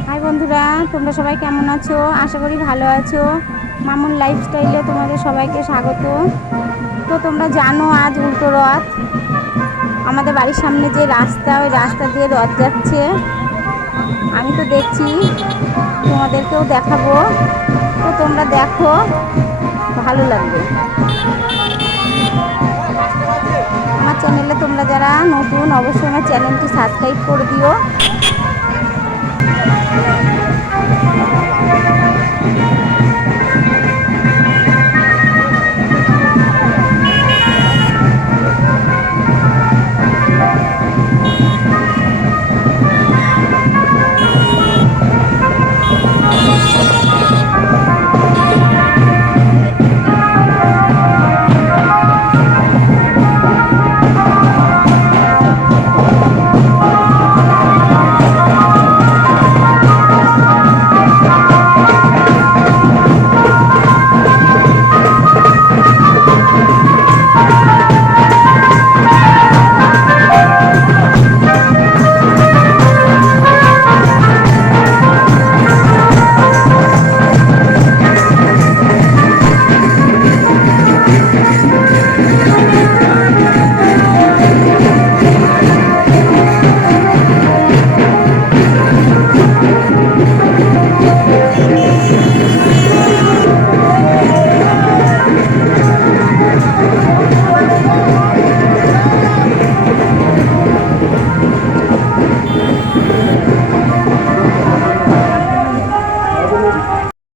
High বন্ধুরা, তোমরা সবাই কেমন আছো? আশা করি ভালো আছো। মামুন লাইফস্টাইলে তোমাদের সবাইকে স্বাগত। তো তোমরা জানো আজ উল্টো রথ। আমাদের বাড়ির সামনে যে রাস্তা, ওই রাস্তা দিয়ে রথ যাচ্ছে। আমি তো দেখছি, তোমাদেরকেও দেখাবো। তো তোমরা দেখো, ভালো লাগবে। আমার চ্যানেলে তোমরা যারা নতুন, অবশ্যই আমার চ্যানেলটি সাবস্ক্রাইব করে দিও।